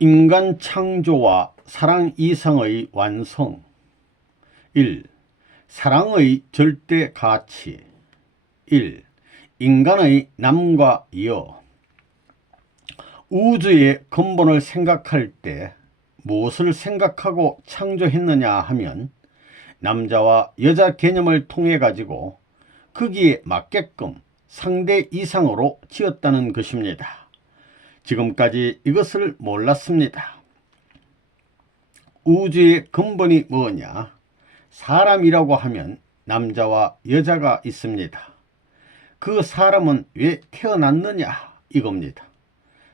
인간 창조와 사랑 이상의 완성. 1. 사랑의 절대 가치. 1. 인간의 남과 여. 우주의 근본을 생각할 때 무엇을 생각하고 창조했느냐 하면 남자와 여자 개념을 통해 가지고 거기에 맞게끔 상대 이상으로 지었다는 것입니다. 지금까지 이것을 몰랐습니다. 우주의 근본이 뭐냐? 사람이라고 하면 남자와 여자가 있습니다. 그 사람은 왜 태어났느냐? 이겁니다.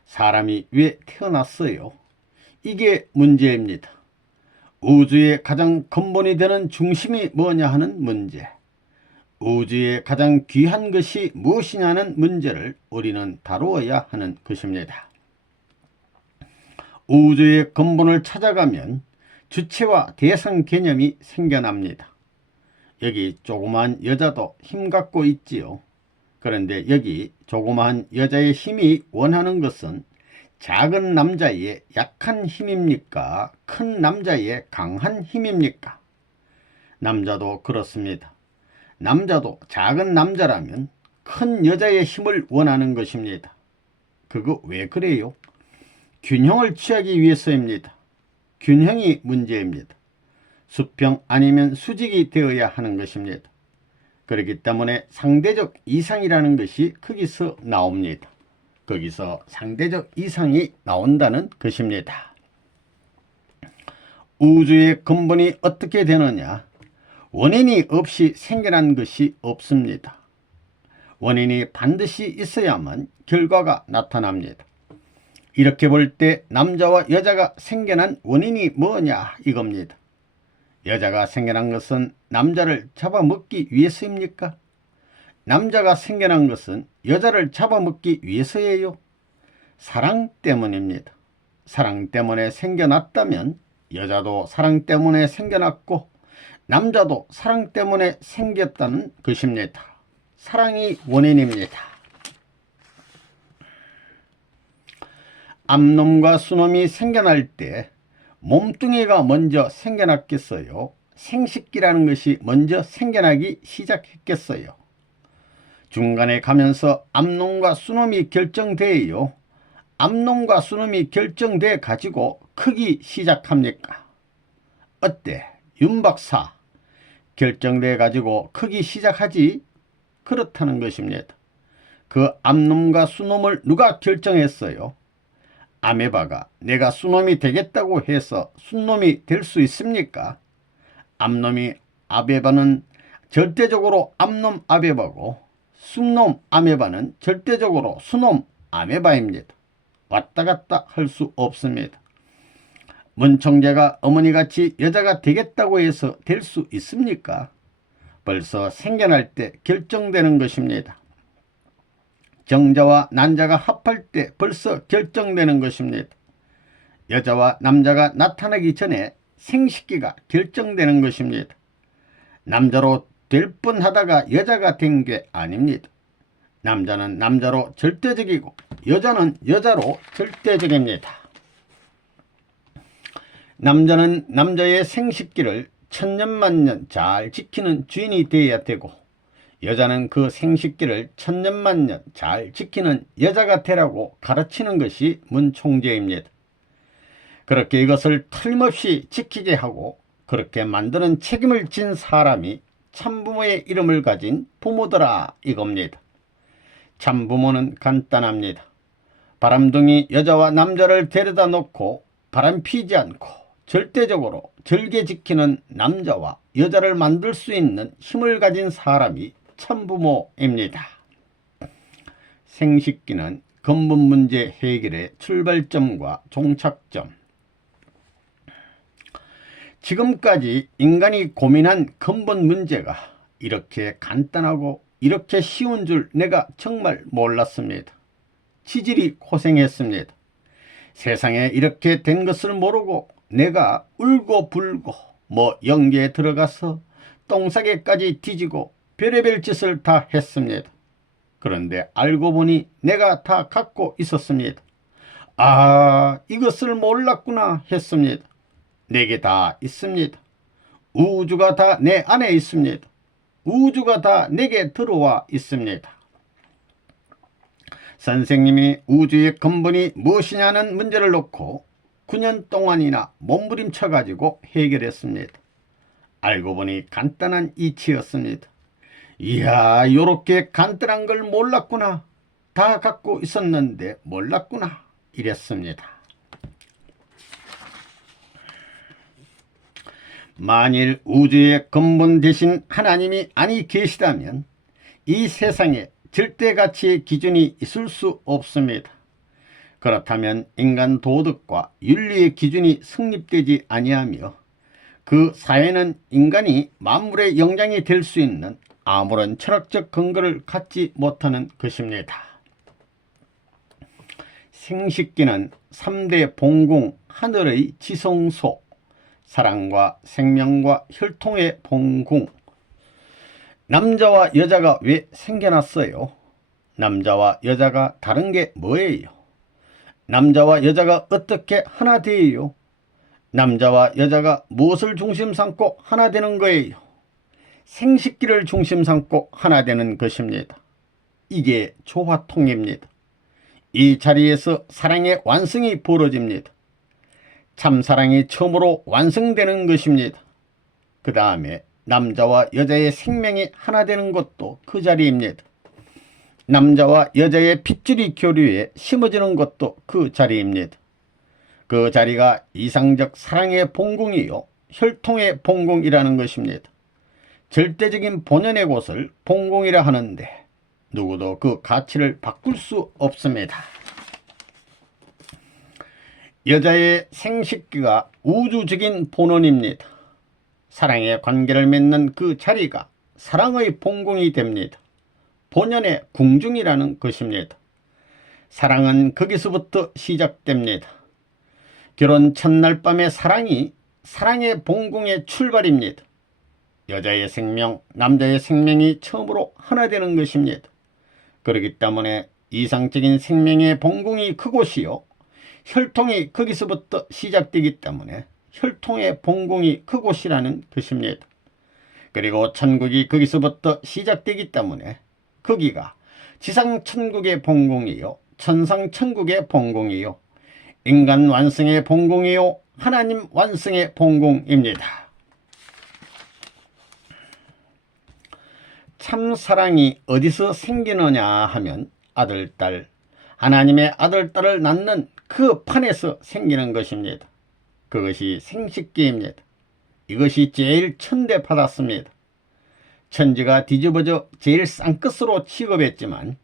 사람이 왜 태어났어요? 이게 문제입니다. 우주의 가장 근본이 되는 중심이 뭐냐 하는 문제. 우주의 가장 귀한 것이 무엇이냐는 문제를 우리는 다루어야 하는 것입니다. 우주의 근본을 찾아가면 주체와 대상 개념이 생겨납니다. 여기 조그만 여자도 힘 갖고 있지요. 그런데 여기 조그만 여자의 힘이 원하는 것은 작은 남자의 약한 힘입니까? 큰 남자의 강한 힘입니까? 남자도 그렇습니다. 남자도 작은 남자라면 큰 여자의 힘을 원하는 것입니다. 그거 왜 그래요? 균형을 취하기 위해서입니다. 균형이 문제입니다. 수평 아니면 수직이 되어야 하는 것입니다. 그렇기 때문에 상대적 이상이라는 것이 거기서 나옵니다. 거기서 상대적 이상이 나온다는 것입니다. 우주의 근본이 어떻게 되느냐? 원인이 없이 생겨난 것이 없습니다. 원인이 반드시 있어야만 결과가 나타납니다. 이렇게 볼 때 남자와 여자가 생겨난 원인이 뭐냐 이겁니다. 여자가 생겨난 것은 남자를 잡아먹기 위해서입니까? 남자가 생겨난 것은 여자를 잡아먹기 위해서예요. 사랑 때문입니다. 사랑 때문에 생겨났다면 여자도 사랑 때문에 생겨났고 남자도 사랑 때문에 생겼다는 것입니다. 사랑이 원인입니다. 암놈과 수놈이 생겨날 때 몸뚱이가 먼저 생겨났겠어요? 생식기라는 것이 먼저 생겨나기 시작했겠어요? 중간에 가면서 암놈과 수놈이 결정돼요. 암놈과 수놈이 결정돼 가지고 크기 시작합니까? 어때? 윤박사 결정돼 가지고 크기 시작하지? 그렇다는 것입니다. 그 암놈과 수놈을 누가 결정했어요? 아메바가 내가 수놈이 되겠다고 해서 순놈이 될 수 있습니까? 암놈이 아메바는 절대적으로 암놈 아메바고 순놈 아메바는 절대적으로 수놈 아메바입니다. 왔다 갔다 할 수 없습니다. 문청재가 어머니같이 여자가 되겠다고 해서 될 수 있습니까? 벌써 생겨날 때 결정되는 것입니다. 정자와 난자가 합할 때 벌써 결정되는 것입니다. 여자와 남자가 나타나기 전에 생식기가 결정되는 것입니다. 남자로 될 뻔하다가 여자가 된 게 아닙니다. 남자는 남자로 절대적이고 여자는 여자로 절대적입니다. 남자는 남자의 생식기를 천년만년 잘 지키는 주인이 되어야 되고 여자는 그 생식기를 천년만년 잘 지키는 여자가 되라고 가르치는 것이 문총재입니다. 그렇게 이것을 틀림없이 지키게 하고 그렇게 만드는 책임을 진 사람이 참부모의 이름을 가진 부모더라 이겁니다. 참부모는 간단합니다. 바람둥이 여자와 남자를 데려다 놓고 바람 피지 않고 절대적으로 절개 지키는 남자와 여자를 만들 수 있는 힘을 가진 사람이 참부모입니다. 생식기는 근본 문제 해결의 출발점과 종착점. 지금까지 인간이 고민한 근본 문제가 이렇게 간단하고 이렇게 쉬운 줄 내가 정말 몰랐습니다. 지질이 고생했습니다. 세상에 이렇게 된 것을 모르고 내가 울고불고 영계에 들어가서 똥싸개까지 뒤지고 별의별 짓을 다 했습니다. 그런데 알고 보니 내가 다 갖고 있었습니다. 아, 이것을 몰랐구나 했습니다. 내게 다 있습니다. 우주가 다 내 안에 있습니다. 우주가 다 내게 들어와 있습니다. 선생님이 우주의 근본이 무엇이냐는 문제를 놓고 9년 동안이나 몸부림쳐 가지고 해결했습니다. 알고 보니 간단한 이치였습니다. 이야, 요렇게 간단한 걸 몰랐구나. 다 갖고 있었는데 몰랐구나. 이랬습니다. 만일 우주의 근본 대신 하나님이 아니 계시다면 이 세상에 절대가치의 기준이 있을 수 없습니다. 그렇다면 인간 도덕과 윤리의 기준이 성립되지 아니하며 그 사회는 인간이 만물의 영장이 될 수 있는 아무런 철학적 근거를 갖지 못하는 것입니다. 생식기는 3대 봉궁 하늘의 지성소, 사랑과 생명과 혈통의 봉궁. 남자와 여자가 왜 생겨났어요? 남자와 여자가 다른 게 뭐예요? 남자와 여자가 어떻게 하나 되어요? 남자와 여자가 무엇을 중심 삼고 하나 되는 거예요? 생식기를 중심 삼고 하나 되는 것입니다. 이게 조화통입니다. 이 자리에서 사랑의 완성이 벌어집니다. 참사랑이 처음으로 완성되는 것입니다. 그 다음에 남자와 여자의 생명이 하나 되는 것도 그 자리입니다. 남자와 여자의 핏줄이 교류에 심어지는 것도 그 자리입니다. 그 자리가 이상적 사랑의 봉궁이요 혈통의 봉궁이라는 것입니다. 절대적인 본연의 곳을 봉궁이라 하는데 누구도 그 가치를 바꿀 수 없습니다. 여자의 생식기가 우주적인 본원입니다. 사랑의 관계를 맺는 그 자리가 사랑의 봉궁이 됩니다. 본연의 궁중이라는 것입니다. 사랑은 거기서부터 시작됩니다. 결혼 첫날 밤의 사랑이 사랑의 봉궁의 출발입니다. 여자의 생명, 남자의 생명이 처음으로 하나 되는 것입니다. 그렇기 때문에 이상적인 생명의 봉궁이 그곳이요 혈통이 거기서부터 시작되기 때문에 혈통의 봉궁이 그곳이라는 것입니다. 그리고 천국이 거기서부터 시작되기 때문에 거기가 지상천국의 봉궁이요 천상천국의 봉궁이요 인간 완성의 봉궁이요 하나님 완성의 봉궁입니다. 참사랑이 어디서 생기느냐 하면 아들, 딸, 하나님의 아들, 딸을 낳는 그 판에서 생기는 것입니다. 그것이 생식기입니다. 이것이 제일 천대받았습니다. 천지가 뒤집어져 제일 쌍끝으로 취급했지만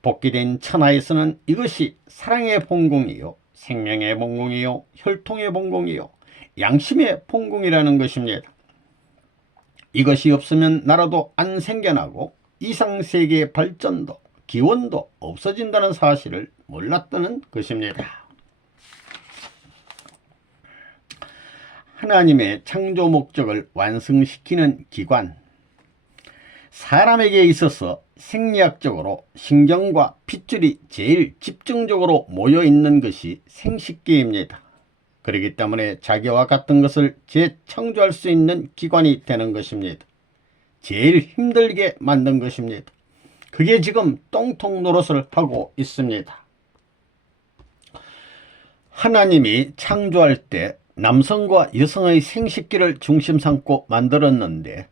복귀된 천하에서는 이것이 사랑의 봉궁이요 생명의 봉궁이요 혈통의 봉궁이요 양심의 봉궁이라는 것입니다. 이것이 없으면 나라도 안 생겨나고 이상세계의 발전도 기원도 없어진다는 사실을 몰랐다는 것입니다. 하나님의 창조 목적을 완성시키는 기관, 사람에게 있어서 생리학적으로 신경과 핏줄이 제일 집중적으로 모여있는 것이 생식기입니다. 그렇기 때문에 자기와 같은 것을 재창조할 수 있는 기관이 되는 것입니다. 제일 힘들게 만든 것입니다. 그게 지금 똥통 노릇을 하고 있습니다. 하나님이 창조할 때 남성과 여성의 생식기를 중심 삼고 만들었는데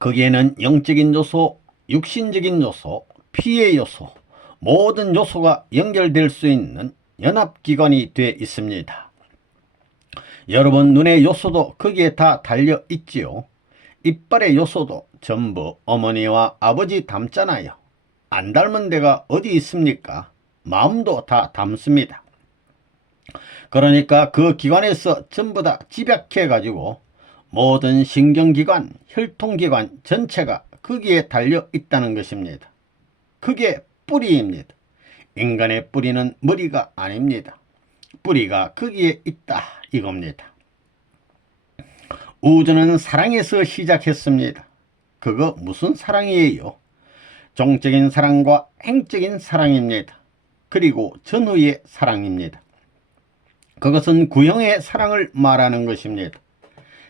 거기에는 영적인 요소, 육신적인 요소, 피의 요소, 모든 요소가 연결될 수 있는 연합기관이 되어 있습니다. 여러분 눈의 요소도 거기에 다 달려 있지요. 이빨의 요소도 전부 어머니와 아버지 닮잖아요. 안 닮은 데가 어디 있습니까? 마음도 다 닮습니다. 그러니까 그 기관에서 전부 다 집약해 가지고 모든 신경기관, 혈통기관 전체가 거기에 달려 있다는 것입니다. 그게 뿌리입니다. 인간의 뿌리는 머리가 아닙니다. 뿌리가 거기에 있다 이겁니다. 우주는 사랑에서 시작했습니다. 그거 무슨 사랑이에요? 종적인 사랑과 행적인 사랑입니다. 그리고 전후의 사랑입니다. 그것은 구형의 사랑을 말하는 것입니다.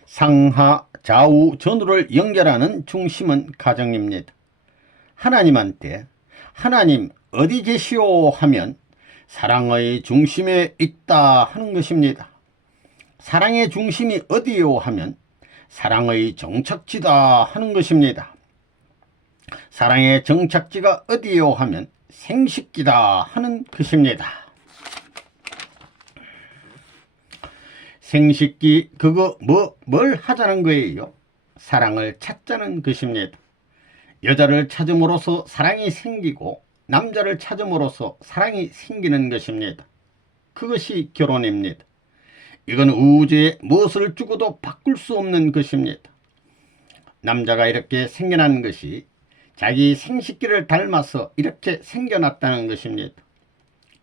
상하, 좌우, 전후를 연결하는 중심은 가정입니다. 하나님한테 하나님 어디 계시오 하면 사랑의 중심에 있다 하는 것입니다. 사랑의 중심이 어디요 하면 사랑의 정착지다 하는 것입니다. 사랑의 정착지가 어디요 하면 생식기다 하는 것입니다. 생식기 그거 뭘 하자는 거예요? 사랑을 찾자는 것입니다. 여자를 찾음으로써 사랑이 생기고 남자를 찾음으로써 사랑이 생기는 것입니다. 그것이 결혼입니다. 이건 우주에 무엇을 주고도 바꿀 수 없는 것입니다. 남자가 이렇게 생겨난 것이 자기 생식기를 닮아서 이렇게 생겨났다는 것입니다.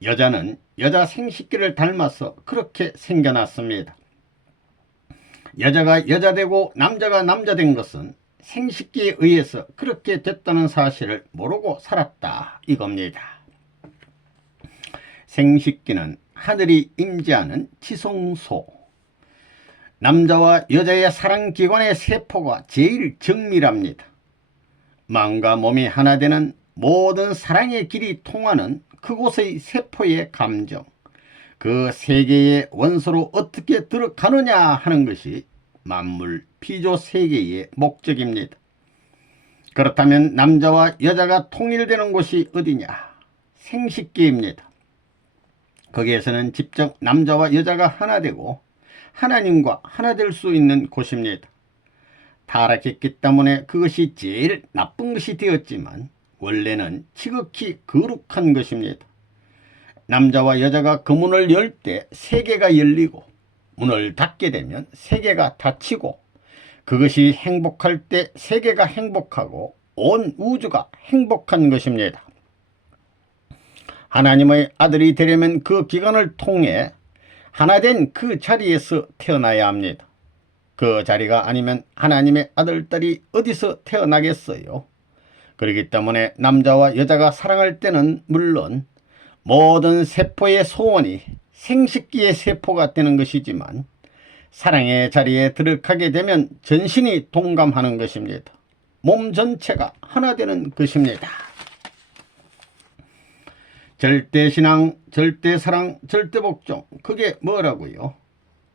여자는 여자 생식기를 닮아서 그렇게 생겨났습니다. 여자가 여자 되고 남자가 남자 된 것은 생식기에 의해서 그렇게 됐다는 사실을 모르고 살았다 이겁니다. 생식기는 하늘이 임재하는 지성소. 남자와 여자의 사랑기관의 세포가 제일 정밀합니다. 마음과 몸이 하나 되는 모든 사랑의 길이 통하는 그곳의 세포의 감정, 그 세계의 원소로 어떻게 들어가느냐 하는 것이 만물 피조 세계의 목적입니다. 그렇다면 남자와 여자가 통일되는 곳이 어디냐? 생식기입니다. 거기에서는 직접 남자와 여자가 하나 되고 하나님과 하나 될 수 있는 곳입니다. 타락했기 때문에 그것이 제일 나쁜 것이 되었지만 원래는 지극히 거룩한 것입니다. 남자와 여자가 그 문을 열 때 세계가 열리고 문을 닫게 되면 세계가 닫히고 그것이 행복할 때 세계가 행복하고 온 우주가 행복한 것입니다. 하나님의 아들이 되려면 그 기간을 통해 하나된 그 자리에서 태어나야 합니다. 그 자리가 아니면 하나님의 아들, 딸이 어디서 태어나겠어요? 그렇기 때문에 남자와 여자가 사랑할 때는 물론 모든 세포의 소원이 생식기의 세포가 되는 것이지만 사랑의 자리에 들어가게 되면 전신이 동감하는 것입니다. 몸 전체가 하나 되는 것입니다. 절대신앙, 절대사랑, 절대복종 그게 뭐라고요?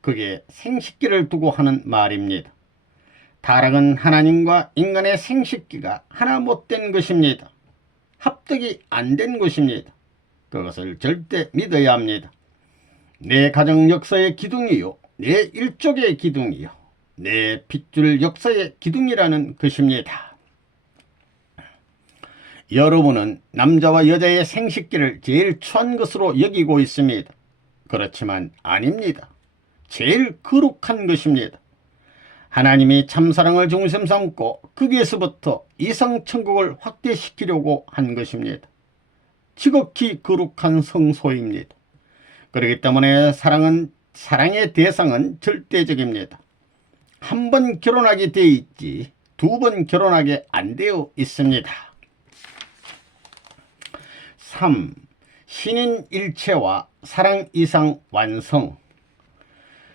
그게 생식기를 두고 하는 말입니다. 타락은 하나님과 인간의 생식기가 하나 못된 것입니다. 합득이 안 된 것입니다. 그것을 절대 믿어야 합니다. 내 가정 역사의 기둥이요, 내 일족의 기둥이요, 내 핏줄 역사의 기둥이라는 것입니다. 여러분은 남자와 여자의 생식기를 제일 추한 것으로 여기고 있습니다. 그렇지만 아닙니다. 제일 거룩한 것입니다. 하나님이 참사랑을 중심 삼고 거기에서부터 이상천국을 확대시키려고 한 것입니다. 지극히 거룩한 성소입니다. 그렇기 때문에 사랑의 대상은 절대적입니다. 한 번 결혼하게 되어 있지 두 번 결혼하게 안 되어 있습니다. 3. 신인 일체와 사랑 이상 완성.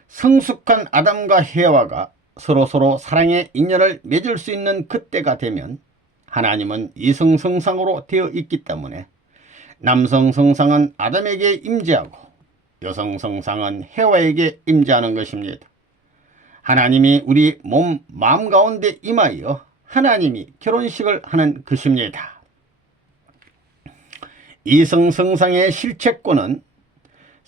성숙한 아담과 해와가 서로서로 사랑의 인연을 맺을 수 있는 그때가 되면 하나님은 이성성상으로 되어 있기 때문에 남성성상은 아담에게 임재하고 여성성상은 해와에게 임재하는 것입니다. 하나님이 우리 마음 가운데 임하여 하나님이 결혼식을 하는 것입니다. 이성성상의 실체권은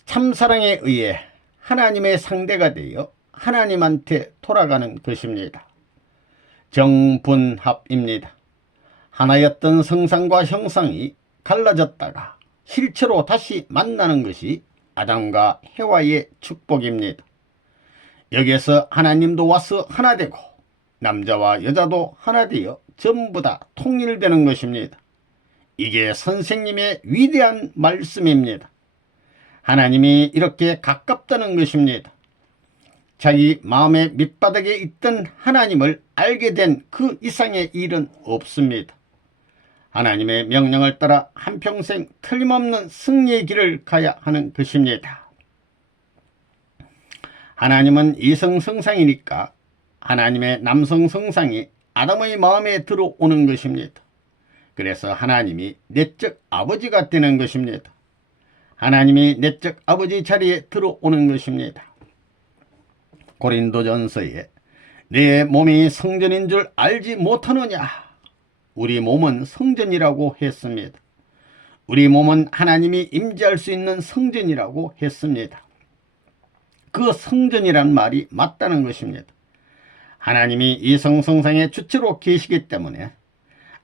참사랑에 의해 하나님의 상대가 되어 하나님한테 돌아가는 것입니다. 정분합입니다. 하나였던 성상과 형상이 갈라졌다가 실체로 다시 만나는 것이 아담과 해와의 축복입니다. 여기에서 하나님도 와서 하나 되고 남자와 여자도 하나 되어 전부 다 통일되는 것입니다. 이게 선생님의 위대한 말씀입니다. 하나님이 이렇게 가깝다는 것입니다. 자기 마음의 밑바닥에 있던 하나님을 알게 된 그 이상의 일은 없습니다. 하나님의 명령을 따라 한평생 틀림없는 승리의 길을 가야 하는 것입니다. 하나님은 이성성상이니까 하나님의 남성성상이 아담의 마음에 들어오는 것입니다. 그래서 하나님이 내적 아버지가 되는 것입니다. 하나님이 내적 아버지 자리에 들어오는 것입니다. 고린도전서에 내 몸이 성전인 줄 알지 못하느냐? 우리 몸은 성전이라고 했습니다. 우리 몸은 하나님이 임재할 수 있는 성전이라고 했습니다. 그 성전이란 말이 맞다는 것입니다. 하나님이 이성성상의 주체로 계시기 때문에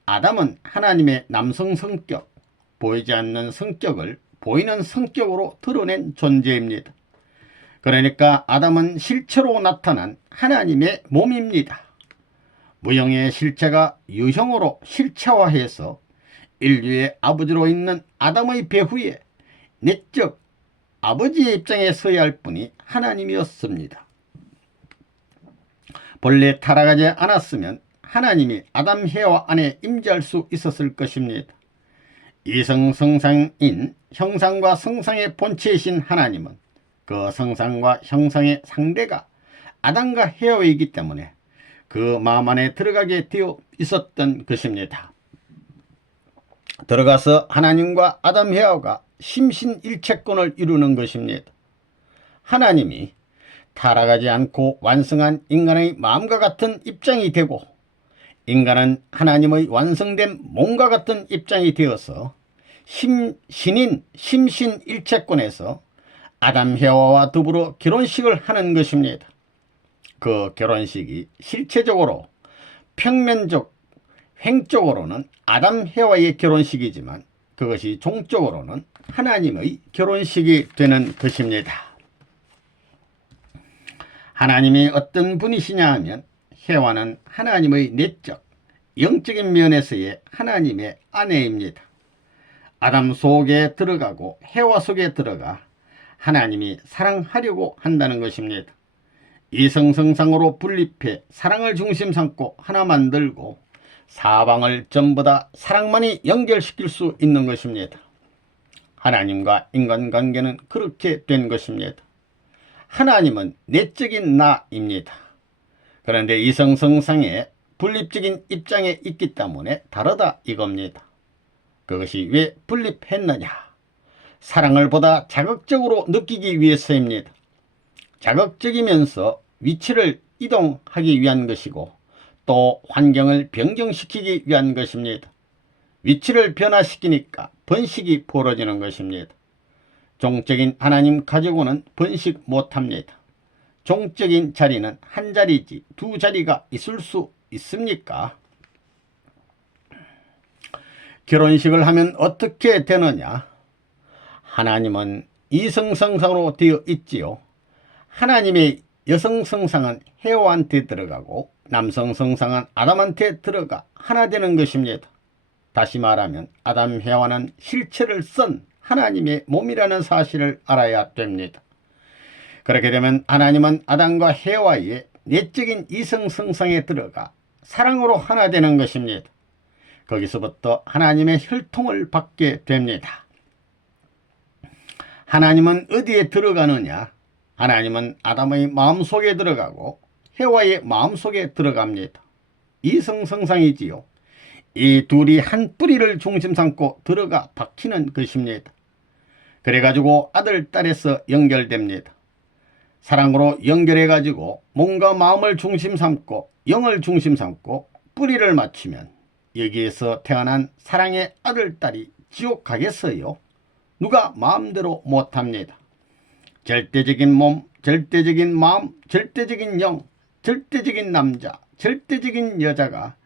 아담은 하나님의 남성 성격, 보이지 않는 성격을 보이는 성격으로 드러낸 존재입니다. 그러니까 아담은 실체로 나타난 하나님의 몸입니다. 무형의 실체가 유형으로 실체화해서 인류의 아버지로 있는 아담의 배후에 내적 아버지의 입장에 서야 할 분이 하나님이었습니다. 본래 타락하지 않았으면 하나님이 아담 해와 안에 임재할 수 있었을 것입니다. 이성성상인 형상과 성상의 본체이신 하나님은 그 성상과 형상의 상대가 아담과 헤어이기 때문에 그 마음 안에 들어가게 되어 있었던 것입니다. 들어가서 하나님과 아담 헤어가 심신일체권을 이루는 것입니다. 하나님이 타락하지 않고 완성한 인간의 마음과 같은 입장이 되고 인간은 하나님의 완성된 몸과 같은 입장이 되어서 신인 심신일체권에서 아담 헤와와 더불어 결혼식을 하는 것입니다. 그 결혼식이 실체적으로 평면적 횡적으로는 아담 헤와의 결혼식이지만 그것이 종적으로는 하나님의 결혼식이 되는 것입니다. 하나님이 어떤 분이시냐 하면 헤와는 하나님의 내적 영적인 면에서의 하나님의 아내입니다. 아담 속에 들어가고 헤와 속에 들어가 하나님이 사랑하려고 한다는 것입니다. 이성성상으로 분립해 사랑을 중심 삼고 하나 만들고 사방을 전부 다 사랑만이 연결시킬 수 있는 것입니다. 하나님과 인간관계는 그렇게 된 것입니다. 하나님은 내적인 나입니다. 그런데 이성성상의 분립적인 입장에 있기 때문에 다르다 이겁니다. 그것이 왜 분립했느냐? 사랑을 보다 자극적으로 느끼기 위해서입니다. 자극적이면서 위치를 이동하기 위한 것이고 또 환경을 변경시키기 위한 것입니다. 위치를 변화시키니까 번식이 벌어지는 것입니다. 종적인 하나님 가지고는 번식 못합니다. 종적인 자리는 한 자리지 두 자리가 있을 수 있습니까? 결혼식을 하면 어떻게 되느냐? 하나님은 이성성상으로 되어 있지요. 하나님의 여성성상은 헤와한테 들어가고 남성성상은 아담한테 들어가 하나 되는 것입니다. 다시 말하면 아담 헤와는 실체를 쓴 하나님의 몸이라는 사실을 알아야 됩니다. 그렇게 되면 하나님은 아담과 헤와의 내적인 이성성상에 들어가 사랑으로 하나 되는 것입니다. 거기서부터 하나님의 혈통을 받게 됩니다. 하나님은 어디에 들어가느냐? 하나님은 아담의 마음속에 들어가고 헤와의 마음속에 들어갑니다. 이성성상이지요. 이 둘이 한 뿌리를 중심 삼고 들어가 박히는 것입니다. 그래가지고 아들, 딸에서 연결됩니다. 사랑으로 연결해가지고 몸과 마음을 중심 삼고 영을 중심 삼고 뿌리를 맞추면 여기에서 태어난 사랑의 아들, 딸이 지옥 가겠어요? 누가 마음대로 못합니다. 절대적인 몸, 절대적인 마음, 절대적인 영, 절대적인 남자, 절대적인 여자가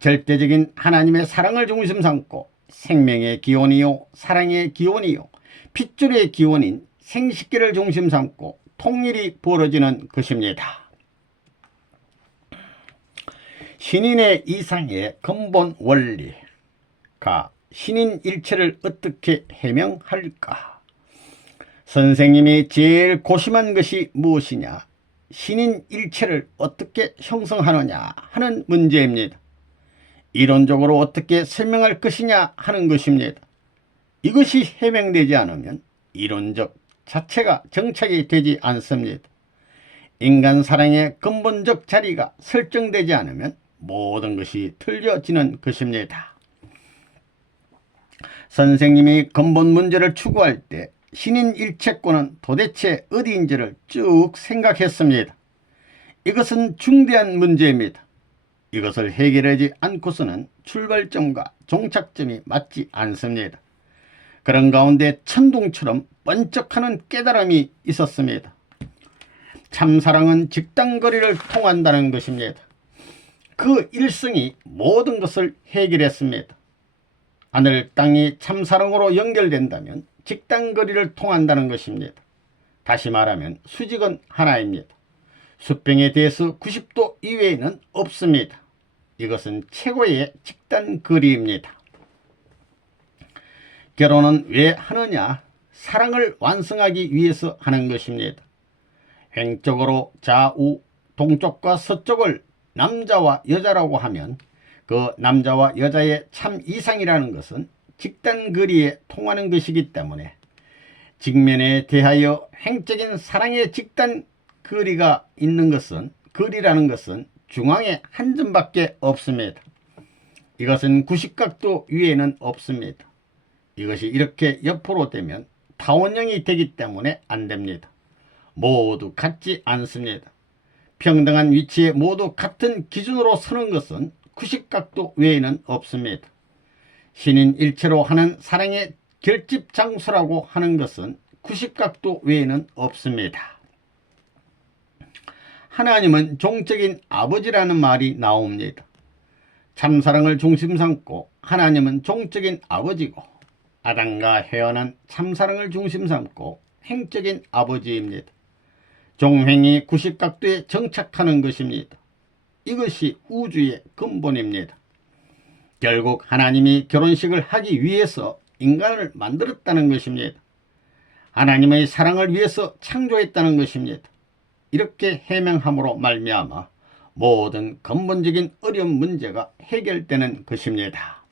절대적인 하나님의 사랑을 중심 삼고 생명의 기원이요 사랑의 기원이요 핏줄의 기원인 생식기를 중심 삼고 통일이 벌어지는 것입니다. 신인의 이상의 근본 원리가 신인일체를 어떻게 해명할까? 선생님이 제일 고심한 것이 무엇이냐? 신인일체를 어떻게 형성하느냐 하는 문제입니다. 이론적으로 어떻게 설명할 것이냐 하는 것입니다. 이것이 해명되지 않으면 이론적 자체가 정착이 되지 않습니다. 인간 사랑의 근본적 자리가 설정되지 않으면 모든 것이 틀려지는 것입니다. 선생님이 근본 문제를 추구할 때 신인 일체권은 도대체 어디인지를 쭉 생각했습니다. 이것은 중대한 문제입니다. 이것을 해결하지 않고서는 출발점과 종착점이 맞지 않습니다. 그런 가운데 천둥처럼 번쩍하는 깨달음이 있었습니다. 참사랑은 직단거리를 통한다는 것입니다. 그 일성이 모든 것을 해결했습니다. 하늘 땅이 참사랑으로 연결된다면 직단거리를 통한다는 것입니다. 다시 말하면 수직은 하나입니다. 수평에 대해서 90도 이외에는 없습니다. 이것은 최고의 직단거리입니다. 결혼은 왜 하느냐? 사랑을 완성하기 위해서 하는 것입니다. 횡적으로 좌우, 동쪽과 서쪽을 남자와 여자라고 하면 그 남자와 여자의 참 이상이라는 것은 직단거리에 통하는 것이기 때문에 직면에 대하여 횡적인 사랑의 직단거리가 있는 것은 거리라는 것은 중앙에 한 점밖에 없습니다. 이것은 90각도 위에는 없습니다. 이것이 이렇게 옆으로 되면 타원형이 되기 때문에 안됩니다. 모두 같지 않습니다. 평등한 위치에 모두 같은 기준으로 서는 것은 90각도 외에는 없습니다. 신인 일체로 하는 사랑의 결집 장소라고 하는 것은 90각도 외에는 없습니다. 하나님은 종적인 아버지라는 말이 나옵니다. 참사랑을 중심 삼고 하나님은 종적인 아버지고 아담과 헤어는 참사랑을 중심 삼고 행적인 아버지입니다. 종횡이 90각도에 정착하는 것입니다. 이것이 우주의 근본입니다. 결국 하나님이 결혼식을 하기 위해서 인간을 만들었다는 것입니다. 하나님의 사랑을 위해서 창조했다는 것입니다. 이렇게 해명함으로 말미암아 모든 근본적인 어려운 문제가 해결되는 것입니다.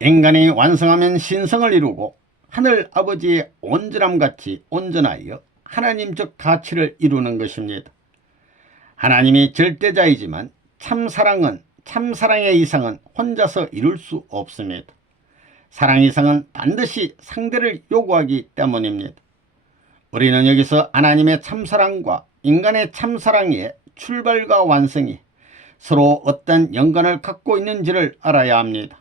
인간이 완성하면 신성을 이루고 하늘 아버지의 온전함같이 온전하여 하나님적 가치를 이루는 것입니다. 하나님이 절대자이지만 참사랑은 참사랑의 이상은 혼자서 이룰 수 없습니다. 사랑 이상은 반드시 상대를 요구하기 때문입니다. 우리는 여기서 하나님의 참사랑과 인간의 참사랑의 출발과 완성이 서로 어떤 연관을 갖고 있는지를 알아야 합니다.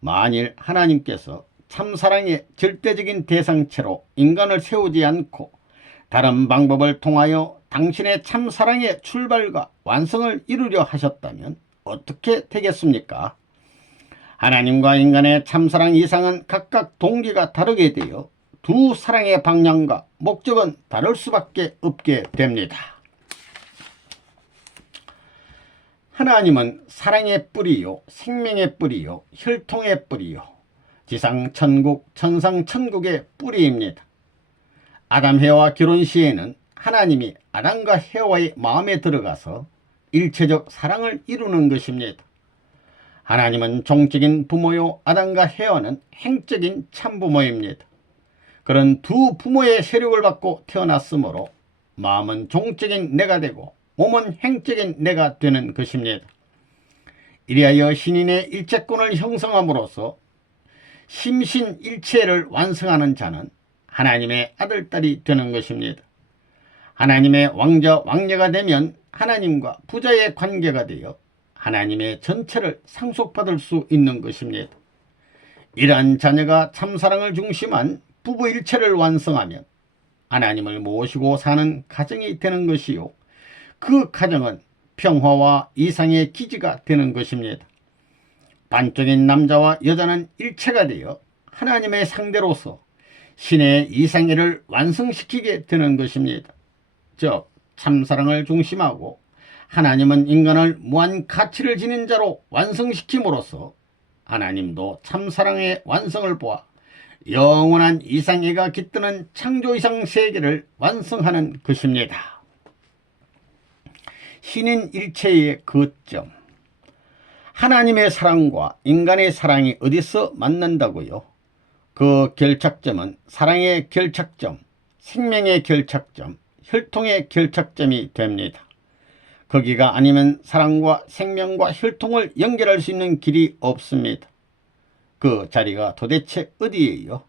만일 하나님께서 참사랑의 절대적인 대상체로 인간을 세우지 않고 다른 방법을 통하여 당신의 참사랑의 출발과 완성을 이루려 하셨다면 어떻게 되겠습니까? 하나님과 인간의 참사랑 이상은 각각 동기가 다르게 되어 두 사랑의 방향과 목적은 다를 수밖에 없게 됩니다. 하나님은 사랑의 뿌리요, 생명의 뿌리요, 혈통의 뿌리요, 지상 천국, 천상 천국의 뿌리입니다. 아담 헤와 결혼 시에는 하나님이 아담과 헤와의 마음에 들어가서 일체적 사랑을 이루는 것입니다. 하나님은 종적인 부모요, 아담과 헤와는 행적인 참부모입니다. 그런 두 부모의 세력을 받고 태어났으므로 마음은 종적인 내가 되고 몸은 행적인 내가 되는 것입니다. 이리하여 신인의 일체권을 형성함으로써 심신일체를 완성하는 자는 하나님의 아들딸이 되는 것입니다. 하나님의 왕자 왕녀가 되면 하나님과 부자의 관계가 되어 하나님의 전체를 상속받을 수 있는 것입니다. 이러한 자녀가 참사랑을 중심한 부부일체를 완성하면 하나님을 모시고 사는 가정이 되는 것이요, 그 가정은 평화와 이상의 기지가 되는 것입니다. 반쪽인 남자와 여자는 일체가 되어 하나님의 상대로서 신의 이상애를 완성시키게 되는 것입니다. 즉 참사랑을 중심하고 하나님은 인간을 무한 가치를 지닌 자로 완성시킴으로써 하나님도 참사랑의 완성을 보아 영원한 이상애가 깃드는 창조 이상 세계를 완성하는 것입니다. 신인 일체의 거점, 하나님의 사랑과 인간의 사랑이 어디서 만난다고요? 그 결착점은 사랑의 결착점, 생명의 결착점, 혈통의 결착점이 됩니다. 거기가 아니면 사랑과 생명과 혈통을 연결할 수 있는 길이 없습니다. 그 자리가 도대체 어디예요?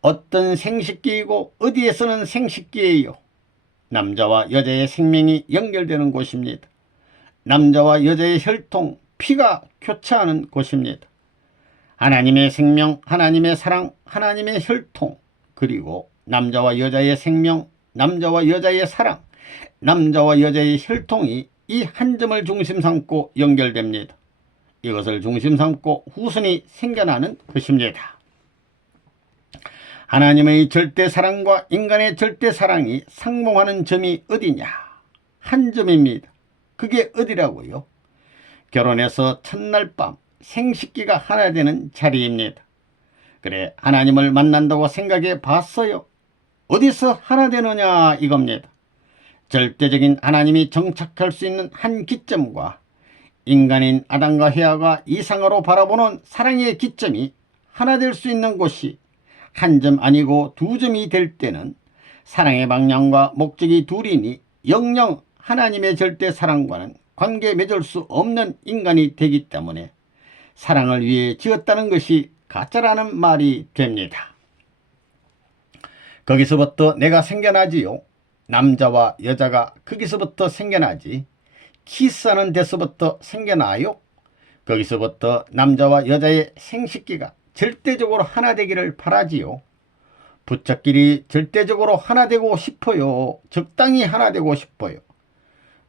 어떤 생식기이고 어디에서는 생식기예요? 남자와 여자의 생명이 연결되는 곳입니다. 남자와 여자의 혈통, 피가 교차하는 곳입니다. 하나님의 생명, 하나님의 사랑, 하나님의 혈통, 그리고 남자와 여자의 생명, 남자와 여자의 사랑, 남자와 여자의 혈통이 이 한 점을 중심 삼고 연결됩니다. 이것을 중심 삼고 후손이 생겨나는 것입니다. 하나님의 절대 사랑과 인간의 절대 사랑이 상봉하는 점이 어디냐? 한 점입니다. 그게 어디라고요? 결혼해서 첫날 밤 생식기가 하나 되는 자리입니다. 그래, 하나님을 만난다고 생각해 봤어요? 어디서 하나 되느냐 이겁니다. 절대적인 하나님이 정착할 수 있는 한 기점과 인간인 아담과 헤아가 이상으로 바라보는 사랑의 기점이 하나 될 수 있는 곳이 한 점 아니고 두 점이 될 때는 사랑의 방향과 목적이 둘이니 영영 하나님의 절대 사랑과는 관계 맺을 수 없는 인간이 되기 때문에 사랑을 위해 지었다는 것이 가짜라는 말이 됩니다. 거기서부터 내가 생겨나지요. 남자와 여자가 거기서부터 생겨나지. 키스하는 데서부터 생겨나요. 거기서부터 남자와 여자의 생식기가 절대적으로 하나 되기를 바라지요. 부처끼리 절대적으로 하나 되고 싶어요. 적당히 하나 되고 싶어요.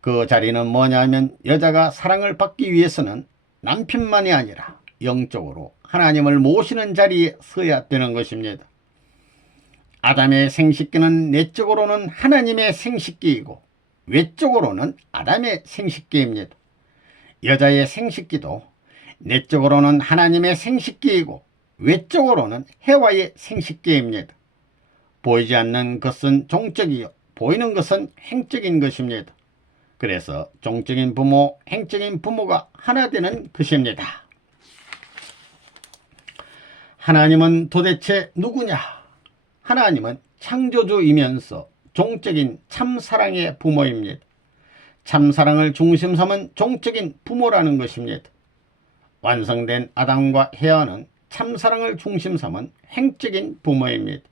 그 자리는 뭐냐면 여자가 사랑을 받기 위해서는 남편만이 아니라 영적으로 하나님을 모시는 자리에 서야 되는 것입니다. 아담의 생식기는 내적으로는 하나님의 생식기이고 외적으로는 아담의 생식기입니다. 여자의 생식기도 내적으로는 하나님의 생식기이고 외적으로는 해와의 생식기입니다. 보이지 않는 것은 종적이요 보이는 것은 행적인 것입니다. 그래서 종적인 부모, 행적인 부모가 하나 되는 것입니다. 하나님은 도대체 누구냐? 하나님은 창조주이면서 종적인 참사랑의 부모입니다. 참사랑을 중심 삼은 종적인 부모라는 것입니다. 완성된 아담과 헤아는 참사랑을 중심 삼은 행적인 부모입니다.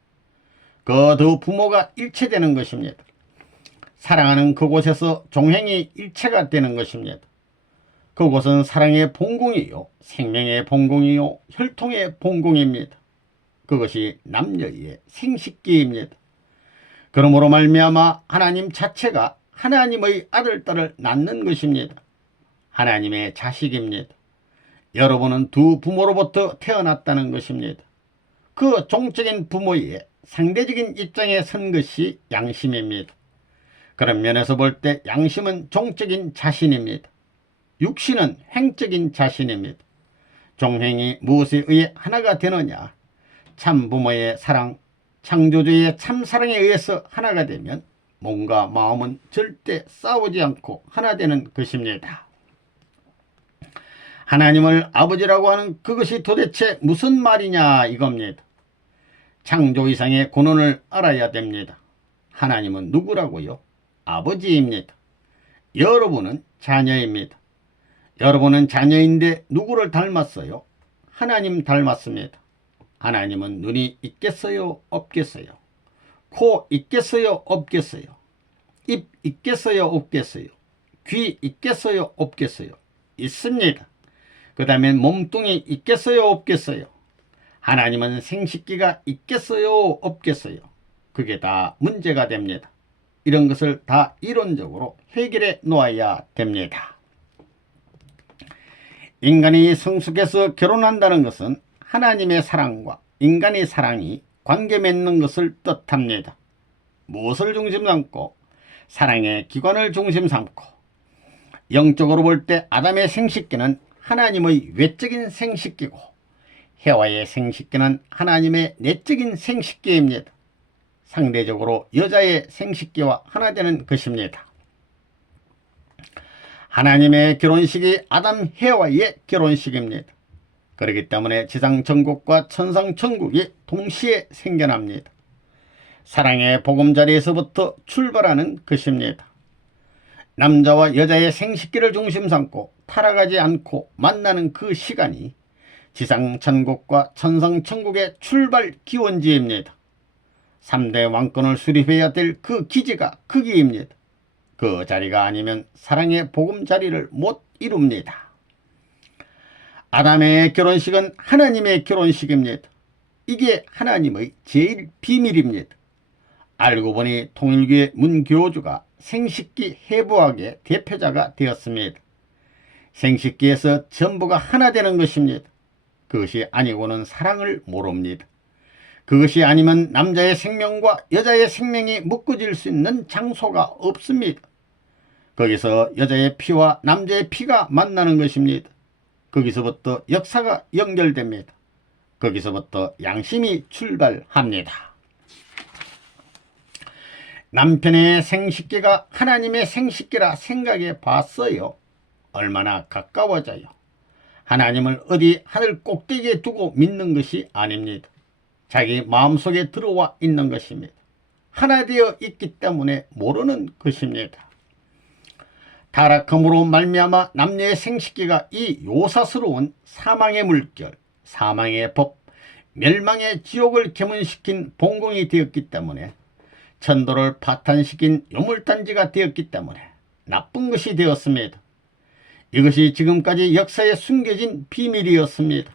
그 두 부모가 일체되는 것입니다. 사랑하는 그곳에서 종행이 일체가 되는 것입니다. 그곳은 사랑의 본궁이요, 생명의 본궁이요, 혈통의 본궁입니다. 그것이 남녀의 생식기입니다. 그러므로 말미암아 하나님 자체가 하나님의 아들, 딸을 낳는 것입니다. 하나님의 자식입니다. 여러분은 두 부모로부터 태어났다는 것입니다. 그 종적인 부모의 상대적인 입장에 선 것이 양심입니다. 그런 면에서 볼 때 양심은 종적인 자신입니다. 육신은 행적인 자신입니다. 종행이 무엇에 의해 하나가 되느냐? 참 부모의 사랑, 창조주의 참사랑에 의해서 하나가 되면 몸과 마음은 절대 싸우지 않고 하나 되는 것입니다. 하나님을 아버지라고 하는 그것이 도대체 무슨 말이냐 이겁니다. 창조 이상의 근원을 알아야 됩니다. 하나님은 누구라고요? 아버지입니다. 여러분은 자녀입니다. 여러분은 자녀인데 누구를 닮았어요? 하나님 닮았습니다. 하나님은 눈이 있겠어요? 없겠어요? 코 있겠어요? 없겠어요? 입 있겠어요? 없겠어요? 귀 있겠어요? 없겠어요? 있습니다. 그 다음에 몸뚱이 있겠어요? 없겠어요? 하나님은 생식기가 있겠어요? 없겠어요? 그게 다 문제가 됩니다. 이런 것을 다 이론적으로 해결해 놓아야 됩니다. 인간이 성숙해서 결혼한다는 것은 하나님의 사랑과 인간의 사랑이 관계 맺는 것을 뜻합니다. 무엇을 중심 삼고? 사랑의 기관을 중심 삼고. 영적으로 볼 때 아담의 생식기는 하나님의 외적인 생식기고 해와의 생식기는 하나님의 내적인 생식기입니다. 상대적으로 여자의 생식기와 하나 되는 것입니다. 하나님의 결혼식이 아담 해와의 결혼식입니다. 그렇기 때문에 지상 천국과 천상 천국이 동시에 생겨납니다. 사랑의 보금자리에서부터 출발하는 것입니다. 남자와 여자의 생식기를 중심 삼고 타락하지 않고 만나는 그 시간이 지상 천국과 천상 천국의 출발 기원지입니다. 3대 왕권을 수립해야 될 그 기지가 거기입니다. 그 자리가 아니면 사랑의 보금자리를 못 이룹니다. 아담의 결혼식은 하나님의 결혼식입니다. 이게 하나님의 제일 비밀입니다. 알고 보니 통일교의 문교주가 생식기 해부학의 대표자가 되었습니다. 생식기에서 전부가 하나 되는 것입니다. 그것이 아니고는 사랑을 모릅니다. 그것이 아니면 남자의 생명과 여자의 생명이 묶어질 수 있는 장소가 없습니다. 거기서 여자의 피와 남자의 피가 만나는 것입니다. 거기서부터 역사가 연결됩니다. 거기서부터 양심이 출발합니다. 남편의 생식기가 하나님의 생식기라 생각해 봤어요. 얼마나 가까워져요. 하나님을 어디 하늘 꼭대기에 두고 믿는 것이 아닙니다. 자기 마음속에 들어와 있는 것입니다. 하나 되어 있기 때문에 모르는 것입니다. 타락함으로 말미암아 남녀의 생식기가 이 요사스러운 사망의 물결, 사망의 법, 멸망의 지옥을 개문시킨 봉공이 되었기 때문에 천도를 파탄시킨 요물단지가 되었기 때문에 나쁜 것이 되었습니다. 이것이 지금까지 역사에 숨겨진 비밀이었습니다.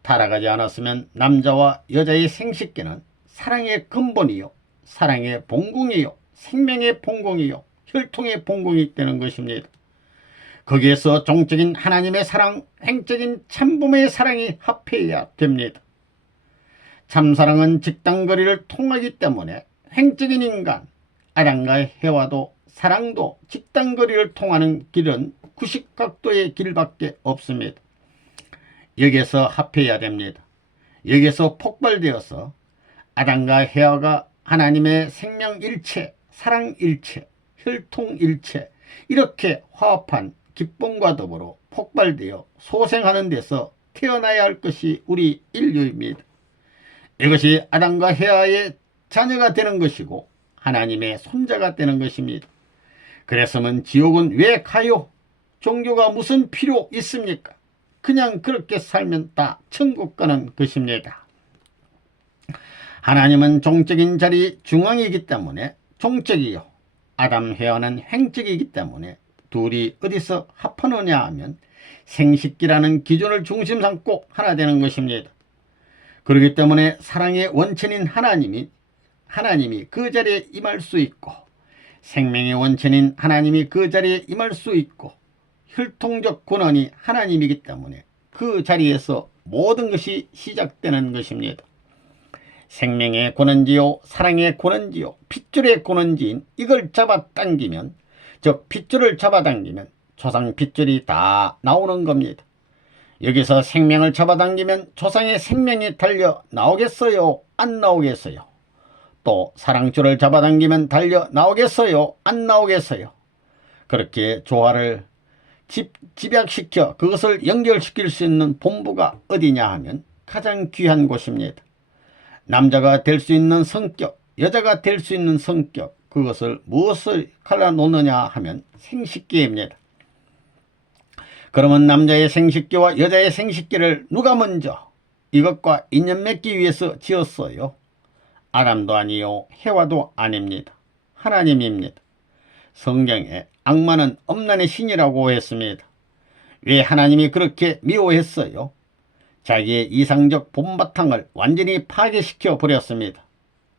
타락하지 않았으면 남자와 여자의 생식기는 사랑의 근본이요, 사랑의 봉공이요, 생명의 봉공이요, 혈통의 봉공이 되는 것입니다. 거기에서 종적인 하나님의 사랑, 행적인 참부모의 사랑이 합해야 됩니다. 참사랑은 직단거리를 통하기 때문에 행적인 인간, 아담과 해와도 사랑도 직단거리를 통하는 길은 90각도의 길밖에 없습니다. 여기에서 합해야 됩니다. 여기에서 폭발되어서 아담과 해와가 하나님의 생명일체, 사랑일체, 혈통일체 이렇게 화합한 기쁨과 더불어 폭발되어 소생하는 데서 태어나야 할 것이 우리 인류입니다. 이것이 아담과 해와의 자녀가 되는 것이고 하나님의 손자가 되는 것입니다. 그랬으면 지옥은 왜 가요? 종교가 무슨 필요 있습니까? 그냥 그렇게 살면 다 천국 가는 것입니다. 하나님은 종적인 자리 중앙이기 때문에 종적이요, 아담 해와는 행적이기 때문에 둘이 어디서 합하느냐 하면 생식기라는 기준을 중심 삼고 하나 되는 것입니다. 그렇기 때문에 사랑의 원천인 하나님이 그 자리에 임할 수 있고, 생명의 원천인 하나님이 그 자리에 임할 수 있고, 혈통적 근원이 하나님이기 때문에 그 자리에서 모든 것이 시작되는 것입니다. 생명의 근원지요, 사랑의 근원지요, 핏줄의 근원지인 이걸 잡아당기면, 즉 핏줄을 잡아당기면 조상 핏줄이 다 나오는 겁니다. 여기서 생명을 잡아당기면 조상의 생명이 달려 나오겠어요? 안 나오겠어요? 또 사랑줄을 잡아당기면 달려 나오겠어요? 안 나오겠어요? 그렇게 조화를 집약시켜 그것을 연결시킬 수 있는 본부가 어디냐 하면 가장 귀한 곳입니다. 남자가 될 수 있는 성격, 여자가 될 수 있는 성격, 그것을 무엇을 갈라놓느냐 하면 생식기입니다. 그러면 남자의 생식기와 여자의 생식기를 누가 먼저 이것과 인연 맺기 위해서 지었어요? 아담도 아니요, 해와도 아닙니다. 하나님입니다. 성경에 악마는 엄난의 신이라고 했습니다. 왜 하나님이 그렇게 미워했어요? 자기의 이상적 본바탕을 완전히 파괴시켜 버렸습니다.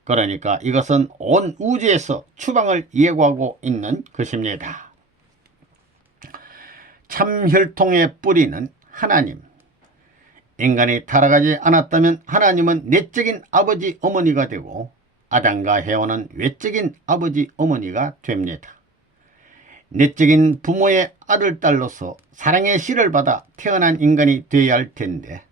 그러니까 이것은 온 우주에서 추방을 예고하고 있는 것입니다. 참혈통의 뿌리는 하나님. 인간이 타락하지 않았다면 하나님은 내적인 아버지 어머니가 되고 아담과 해와는 외적인 아버지 어머니가 됩니다. 내적인 부모의 아들 딸로서 사랑의 씨를 받아 태어난 인간이 되어야 할 텐데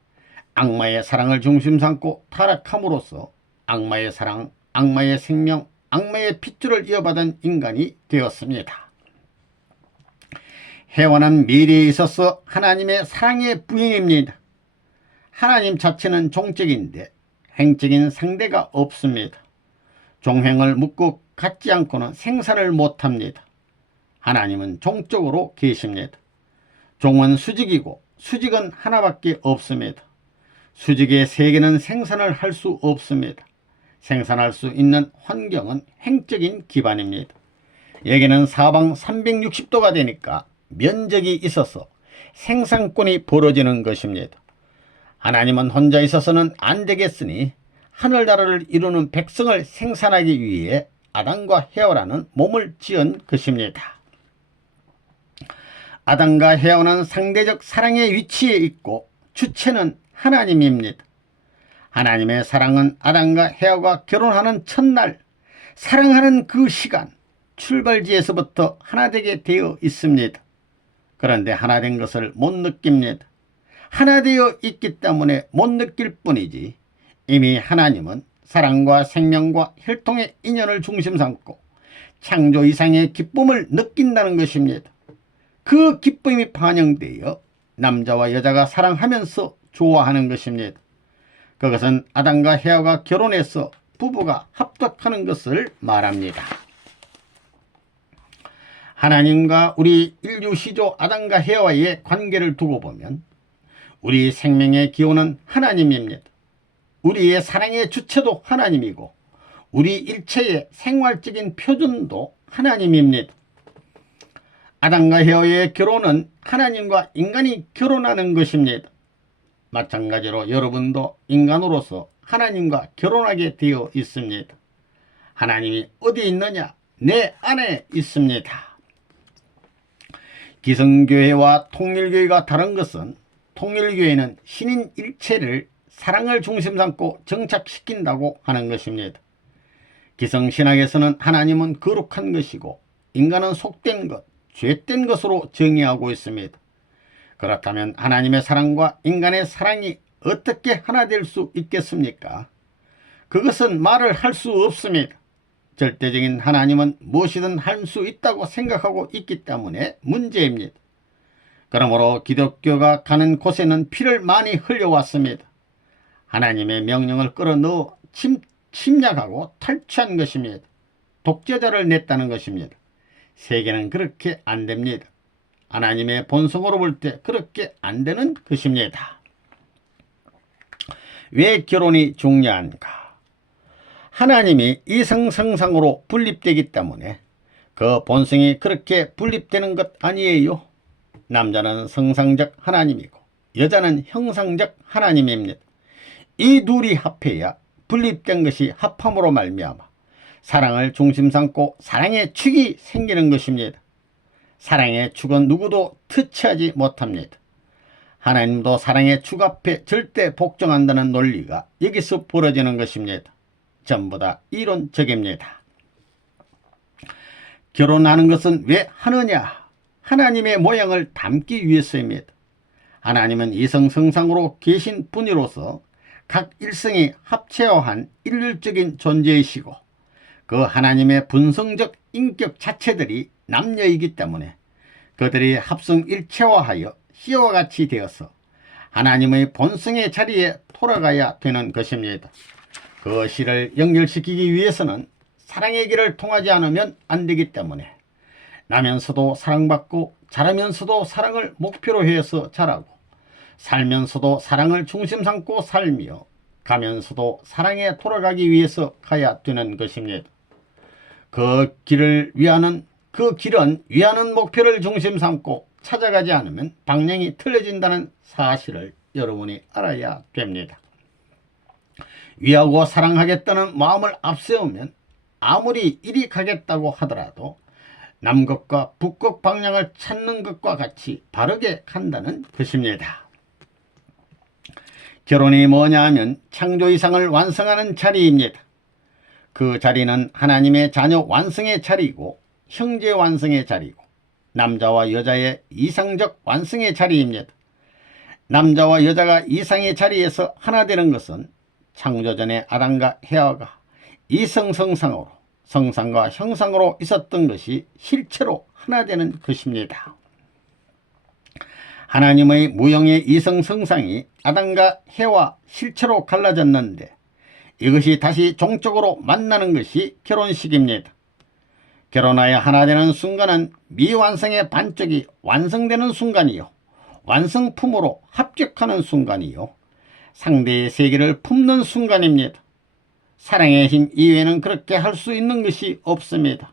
악마의 사랑을 중심 삼고 타락함으로써 악마의 사랑, 악마의 생명, 악마의 핏줄을 이어받은 인간이 되었습니다. 해와는 미래에 있어서 하나님의 사랑의 부인입니다. 하나님 자체는 종적인데 행적인 상대가 없습니다. 종행을 묻고 갖지 않고는 생산을 못합니다. 하나님은 종적으로 계십니다. 종은 수직이고 수직은 하나밖에 없습니다. 수직의 세계는 생산을 할 수 없습니다. 생산할 수 있는 환경은 행적인 기반입니다. 여기는 사방 360도가 되니까 면적이 있어서 생산권이 벌어지는 것입니다. 하나님은 혼자 있어서는 안 되겠으니 하늘나라를 이루는 백성을 생산하기 위해 아담과 헤아라는 몸을 지은 것입니다. 아담과 헤아는 상대적 사랑의 위치에 있고 주체는 하나님입니다. 하나님의 사랑은 아담과 헤아가 결혼하는 첫날 사랑하는 그 시간 출발지에서부터 하나되게 되어 있습니다. 그런데 하나된 것을 못 느낍니다. 하나되어 있기 때문에 못 느낄 뿐이지 이미 하나님은 사랑과 생명과 혈통의 인연을 중심 삼고 창조 이상의 기쁨을 느낀다는 것입니다. 그 기쁨이 반영되어 남자와 여자가 사랑하면서 좋아하는 것입니다. 그것은 아담과 헤아가 결혼해서 부부가 합덕하는 것을 말합니다. 하나님과 우리 인류 시조 아담과 헤아와의 관계를 두고 보면 우리 생명의 기원은 하나님입니다. 우리의 사랑의 주체도 하나님이고 우리 일체의 생활적인 표준도 하나님입니다. 아담과 헤아의 결혼은 하나님과 인간이 결혼하는 것입니다. 마찬가지로 여러분도 인간으로서 하나님과 결혼하게 되어 있습니다. 하나님이 어디 있느냐? 내 안에 있습니다. 기성교회와 통일교회가 다른 것은 통일교회는 신인 일체를 사랑을 중심 삼고 정착시킨다고 하는 것입니다. 기성신학에서는 하나님은 거룩한 것이고 인간은 속된 것, 죄된 것으로 정의하고 있습니다. 그렇다면 하나님의 사랑과 인간의 사랑이 어떻게 하나 될 수 있겠습니까? 그것은 말을 할 수 없습니다. 절대적인 하나님은 무엇이든 할 수 있다고 생각하고 있기 때문에 문제입니다. 그러므로 기독교가 가는 곳에는 피를 많이 흘려왔습니다. 하나님의 명령을 끌어넣어 침략하고 탈취한 것입니다. 독재자를 냈다는 것입니다. 세계는 그렇게 안 됩니다. 하나님의 본성으로 볼 때 그렇게 안 되는 것입니다. 왜 결혼이 중요한가? 하나님이 이성성상으로 분립되기 때문에 그 본성이 그렇게 분립되는 것 아니에요. 남자는 성상적 하나님이고 여자는 형상적 하나님입니다. 이 둘이 합해야 분립된 것이 합함으로 말미암아 사랑을 중심 삼고 사랑의 축이 생기는 것입니다. 사랑의 축은 누구도 터치하지 못합니다. 하나님도 사랑의 축 앞에 절대 복종한다는 논리가 여기서 벌어지는 것입니다. 전부 다 이론적입니다. 결혼하는 것은 왜 하느냐? 하나님의 모양을 담기 위해서입니다. 하나님은 이성성상으로 계신 분이로서 각 일성이 합체화한 일률적인 존재이시고 그 하나님의 분성적 인격 자체들이 남녀이기 때문에 그들이 합성일체화하여 씨와 같이 되어서 하나님의 본성의 자리에 돌아가야 되는 것입니다. 그 씨를 연결시키기 위해서는 사랑의 길을 통하지 않으면 안 되기 때문에 나면서도 사랑받고 자라면서도 사랑을 목표로 해서 자라고 살면서도 사랑을 중심 삼고 살며 가면서도 사랑에 돌아가기 위해서 가야 되는 것입니다. 그 길은 위하는 목표를 중심 삼고 찾아가지 않으면 방향이 틀어진다는 사실을 여러분이 알아야 됩니다. 위하고 사랑하겠다는 마음을 앞세우면 아무리 이리 가겠다고 하더라도 남극과 북극 방향을 찾는 것과 같이 바르게 간다는 것입니다. 결혼이 뭐냐 하면 창조 이상을 완성하는 자리입니다. 그 자리는 하나님의 자녀 완성의 자리이고 형제 완성의 자리이고 남자와 여자의 이상적 완성의 자리입니다. 남자와 여자가 이상의 자리에서 하나 되는 것은 창조전의 아담과 헤아가 이성성상으로 성상과 형상으로 있었던 것이 실체로 하나 되는 것입니다. 하나님의 무형의 이성성상이 아담과 해와 실체로 갈라졌는데 이것이 다시 종적으로 만나는 것이 결혼식입니다. 결혼하여 하나 되는 순간은 미완성의 반쪽이 완성되는 순간이요, 완성품으로 합격하는 순간이요, 상대의 세계를 품는 순간입니다. 사랑의 힘 이외에는 그렇게 할 수 있는 것이 없습니다.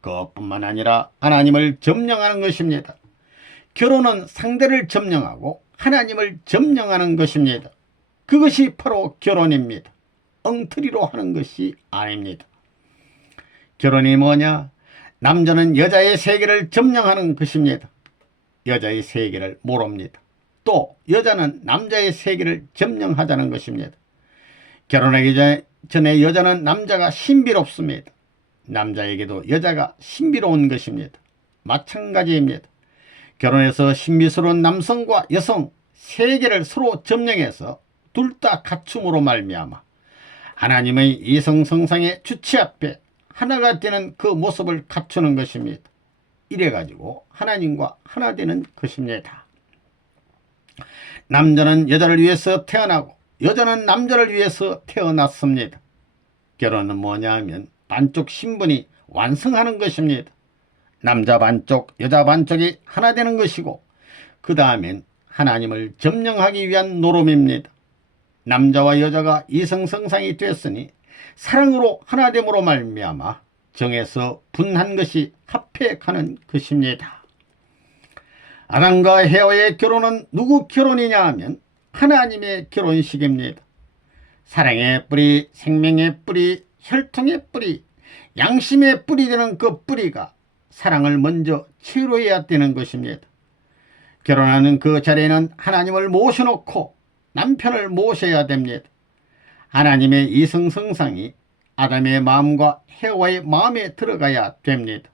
그것뿐만 아니라 하나님을 점령하는 것입니다. 결혼은 상대를 점령하고 하나님을 점령하는 것입니다. 그것이 바로 결혼입니다. 엉터리로 하는 것이 아닙니다. 결혼이 뭐냐? 남자는 여자의 세계를 점령하는 것입니다. 여자의 세계를 모릅니다. 또 여자는 남자의 세계를 점령하자는 것입니다. 결혼하기 전에 여자는 남자가 신비롭습니다. 남자에게도 여자가 신비로운 것입니다. 마찬가지입니다. 결혼해서 신비스러운 남성과 여성 세계를 서로 점령해서 둘 다 갖춤으로 말미암아 하나님의 이성성상의 주체 앞에 하나가 되는 그 모습을 갖추는 것입니다. 이래가지고 하나님과 하나 되는 것입니다. 남자는 여자를 위해서 태어나고 여자는 남자를 위해서 태어났습니다. 결혼은 뭐냐 하면 반쪽 신분이 완성하는 것입니다. 남자 반쪽, 여자 반쪽이 하나 되는 것이고 그 다음엔 하나님을 점령하기 위한 노름입니다. 남자와 여자가 이성성상이 됐으니 사랑으로 하나됨으로 말미암아 정에서 분한 것이 합해 가는 것입니다. 아담과 해와의 결혼은 누구 결혼이냐 하면 하나님의 결혼식입니다. 사랑의 뿌리, 생명의 뿌리, 혈통의 뿌리, 양심의 뿌리 되는 그 뿌리가 사랑을 먼저 치료해야 되는 것입니다. 결혼하는 그 자리에는 하나님을 모셔놓고 남편을 모셔야 됩니다. 하나님의 이성성상이 아담의 마음과 해와의 마음에 들어가야 됩니다.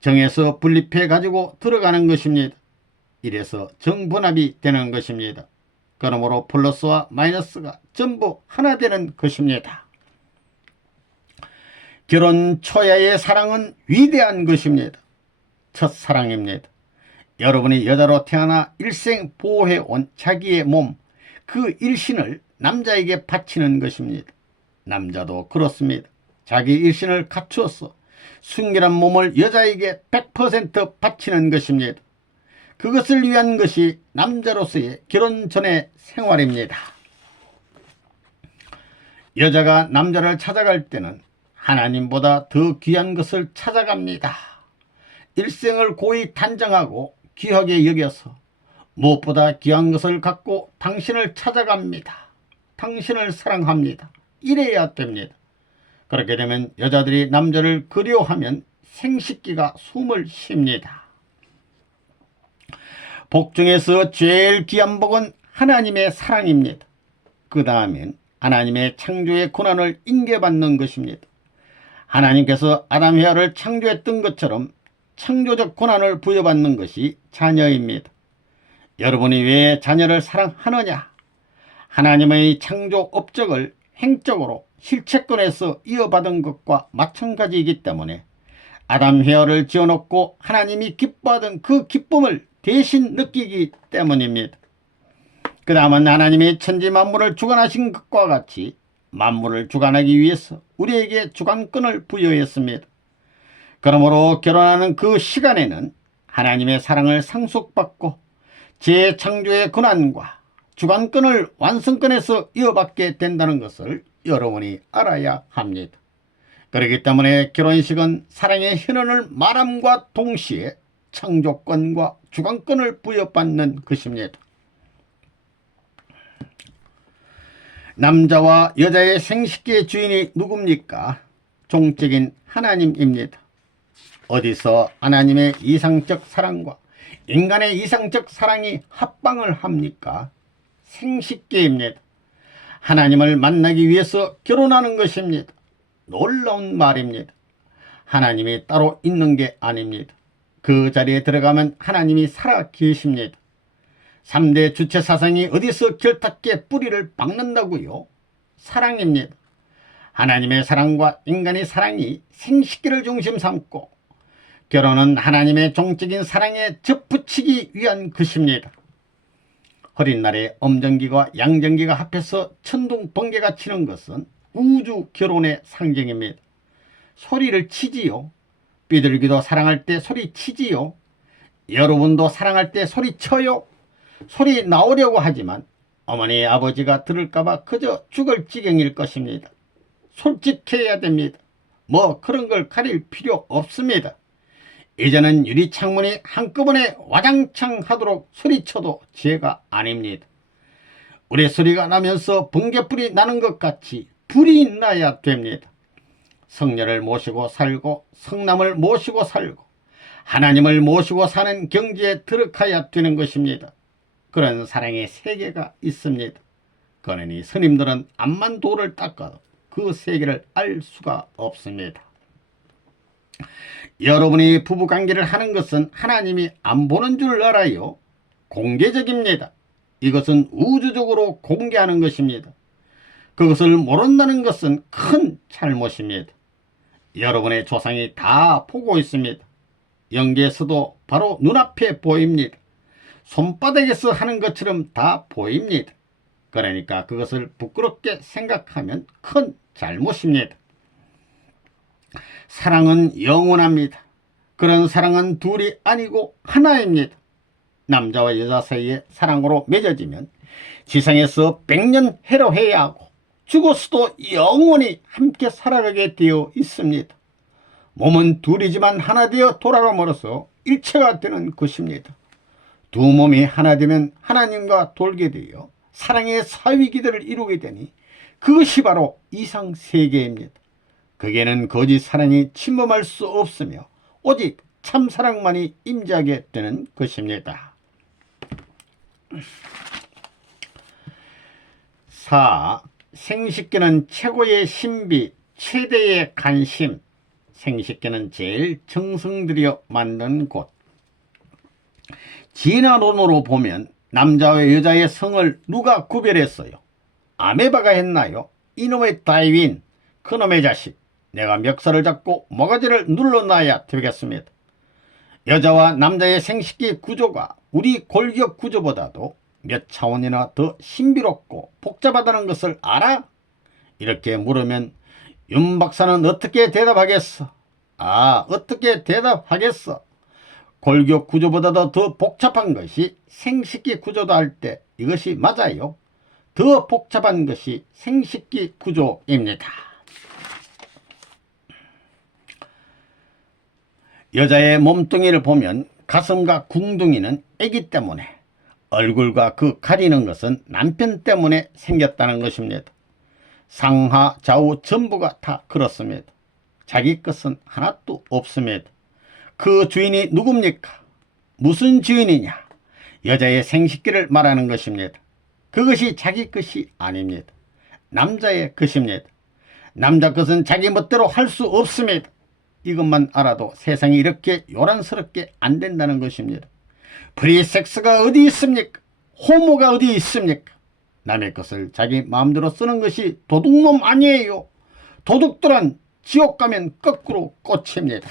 정에서 분립해 가지고 들어가는 것입니다. 이래서 정분합이 되는 것입니다. 그러므로 플러스와 마이너스가 전부 하나 되는 것입니다. 결혼 초야의 사랑은 위대한 것입니다. 첫사랑입니다. 여러분이 여자로 태어나 일생 보호해온 자기의 몸, 그 일신을 남자에게 바치는 것입니다. 남자도 그렇습니다. 자기 일신을 갖추어서 순결한 몸을 여자에게 100% 바치는 것입니다. 그것을 위한 것이 남자로서의 결혼 전의 생활입니다. 여자가 남자를 찾아갈 때는 하나님보다 더 귀한 것을 찾아갑니다. 일생을 고이 단정하고 귀하게 여겨서 무엇보다 귀한 것을 갖고 당신을 찾아갑니다. 당신을 사랑합니다. 이래야 됩니다. 그렇게 되면 여자들이 남자를 그리워하면 생식기가 숨을 쉽니다. 복 중에서 제일 귀한 복은 하나님의 사랑입니다. 그 다음엔 하나님의 창조의 고난을 인계받는 것입니다. 하나님께서 아담 해와를 창조했던 것처럼 창조적 고난을 부여받는 것이 자녀입니다. 여러분이 왜 자녀를 사랑하느냐? 하나님의 창조 업적을 행적으로 실체권에서 이어받은 것과 마찬가지이기 때문에 아담 해와를 지어놓고 하나님이 기뻐하던 그 기쁨을 대신 느끼기 때문입니다. 그 다음은 하나님이 천지 만물을 주관하신 것과 같이 만물을 주관하기 위해서 우리에게 주관권을 부여했습니다. 그러므로 결혼하는 그 시간에는 하나님의 사랑을 상속받고 재창조의 권한과 주관권을 완성권에서 이어받게 된다는 것을 여러분이 알아야 합니다. 그렇기 때문에 결혼식은 사랑의 현원을 말함과 동시에 창조권과 주관권을 부여받는 것입니다. 남자와 여자의 생식기의 주인이 누굽니까? 종적인 하나님입니다. 어디서 하나님의 이상적 사랑과 인간의 이상적 사랑이 합방을 합니까? 생식기입니다. 하나님을 만나기 위해서 결혼하는 것입니다. 놀라운 말입니다. 하나님이 따로 있는 게 아닙니다. 그 자리에 들어가면 하나님이 살아 계십니다. 3대 주체 사상이 어디서 결탁게 뿌리를 박는다고요? 사랑입니다. 하나님의 사랑과 인간의 사랑이 생식기를 중심 삼고 결혼은 하나님의 종적인 사랑에 접붙이기 위한 것입니다. 어린 날에 엄전기와 양전기가 합해서 천둥 번개가 치는 것은 우주 결혼의 상징입니다. 소리를 치지요. 비둘기도 사랑할 때 소리 치지요. 여러분도 사랑할 때 소리 쳐요. 소리 나오려고 하지만 어머니 아버지가 들을까봐 그저 죽을 지경일 것입니다. 솔직해야 됩니다. 뭐 그런 걸 가릴 필요 없습니다. 이제는 유리창문이 한꺼번에 와장창 하도록 소리쳐도 죄가 아닙니다. 우레소리가 나면서 번개불이 나는 것 같이 불이 나야 됩니다. 성녀를 모시고 살고 성남을 모시고 살고 하나님을 모시고 사는 경지에 들어가야 되는 것입니다. 그런 사랑의 세계가 있습니다. 그러니 스님들은 암만 돌을 닦아도 그 세계를 알 수가 없습니다. 여러분이 부부관계를 하는 것은 하나님이 안 보는 줄 알아요. 공개적입니다. 이것은 우주적으로 공개하는 것입니다. 그것을 모른다는 것은 큰 잘못입니다. 여러분의 조상이 다 보고 있습니다. 영계에서도 바로 눈앞에 보입니다. 손바닥에서 하는 것처럼 다 보입니다. 그러니까 그것을 부끄럽게 생각하면 큰 잘못입니다. 사랑은 영원합니다. 그런 사랑은 둘이 아니고 하나입니다. 남자와 여자 사이에 사랑으로 맺어지면 지상에서 100년 해로해야 하고 죽었어도 영원히 함께 살아가게 되어 있습니다. 몸은 둘이지만 하나 되어 돌아감으로써 일체가 되는 것입니다. 두 몸이 하나 되면 하나님과 돌게 되어 사랑의 사위기들을 이루게 되니 그것이 바로 이상세계입니다. 거기에는 거짓 사랑이 침범할 수 없으며 오직 참사랑만이 임재하게 되는 것입니다. 4. 생식기는 최고의 신비, 최대의 관심. 생식기는 제일 정성 들여 만든 곳. 진화론으로 보면 남자와 여자의 성을 누가 구별했어요? 아메바가 했나요? 이놈의 다윈, 그놈의 자식. 내가 멱살을 잡고 모가지를 눌러놔야 되겠습니다. 여자와 남자의 생식기 구조가 우리 골격 구조보다도 몇 차원이나 더 신비롭고 복잡하다는 것을 알아? 이렇게 물으면 윤 박사는 어떻게 대답하겠어? 어떻게 대답하겠어? 골격 구조보다도 더 복잡한 것이 생식기 구조다 할 때 이것이 맞아요. 더 복잡한 것이 생식기 구조입니다. 여자의 몸뚱이를 보면 가슴과 궁둥이는 아기 때문에, 얼굴과 그 가리는 것은 남편 때문에 생겼다는 것입니다. 상하 좌우 전부가 다 그렇습니다. 자기 것은 하나도 없습니다. 그 주인이 누굽니까? 무슨 주인이냐? 여자의 생식기를 말하는 것입니다. 그것이 자기 것이 아닙니다. 남자의 것입니다. 남자 것은 자기 멋대로 할 수 없습니다. 이것만 알아도 세상이 이렇게 요란스럽게 안 된다는 것입니다. 프리섹스가 어디 있습니까? 호모가 어디 있습니까? 남의 것을 자기 마음대로 쓰는 것이 도둑놈 아니에요. 도둑들은 지옥 가면 거꾸로 꽂힙니다.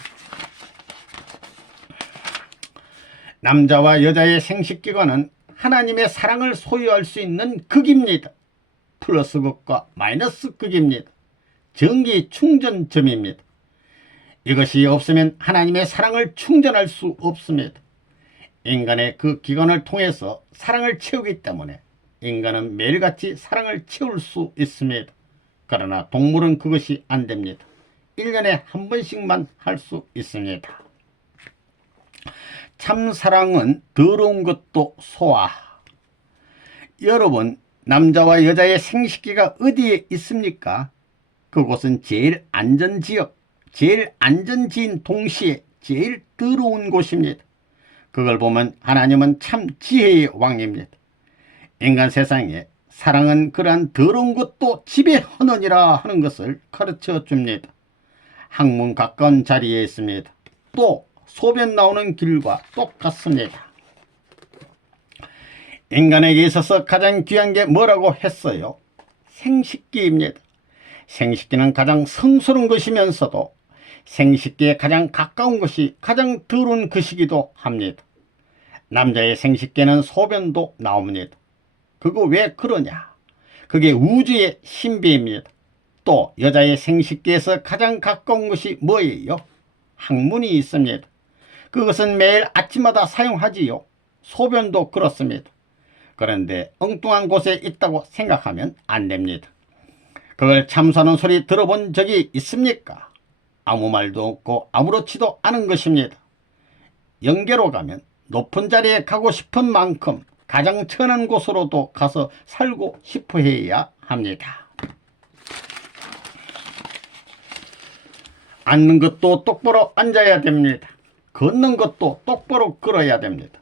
남자와 여자의 생식기관은 하나님의 사랑을 소유할 수 있는 극입니다. 플러스 극과 마이너스 극입니다. 전기 충전점입니다. 이것이 없으면 하나님의 사랑을 충전할 수 없습니다. 인간의 그 기관을 통해서 사랑을 채우기 때문에 인간은 매일같이 사랑을 채울 수 있습니다. 그러나 동물은 그것이 안 됩니다. 1년에 한 번씩만 할 수 있습니다. 참사랑은 더러운 것도 소화. 여러분, 남자와 여자의 생식기가 어디에 있습니까? 그곳은 제일 안전지역, 제일 안전지인 동시에 제일 더러운 곳입니다. 그걸 보면 하나님은 참 지혜의 왕입니다. 인간 세상에 사랑은 그러한 더러운 것도 지배하느니라 하는 것을 가르쳐 줍니다. 학문 가까운 자리에 있습니다. 또 소변 나오는 길과 똑같습니다. 인간에게 있어서 가장 귀한 게 뭐라고 했어요? 생식기입니다. 생식기는 가장 성스러운 것이면서도 생식기에 가장 가까운 것이 가장 더러운 것이기도 합니다. 남자의 생식기에는 소변도 나옵니다. 그거 왜 그러냐? 그게 우주의 신비입니다. 또 여자의 생식기에서 가장 가까운 것이 뭐예요? 항문이 있습니다. 그것은 매일 아침마다 사용하지요. 소변도 그렇습니다. 그런데 엉뚱한 곳에 있다고 생각하면 안 됩니다. 그걸 참수하는 소리 들어본 적이 있습니까? 아무 말도 없고 아무렇지도 않은 것입니다. 영계로 가면 높은 자리에 가고 싶은 만큼 가장 천한 곳으로도 가서 살고 싶어 해야 합니다. 앉는 것도 똑바로 앉아야 됩니다. 걷는 것도 똑바로 걸어야 됩니다.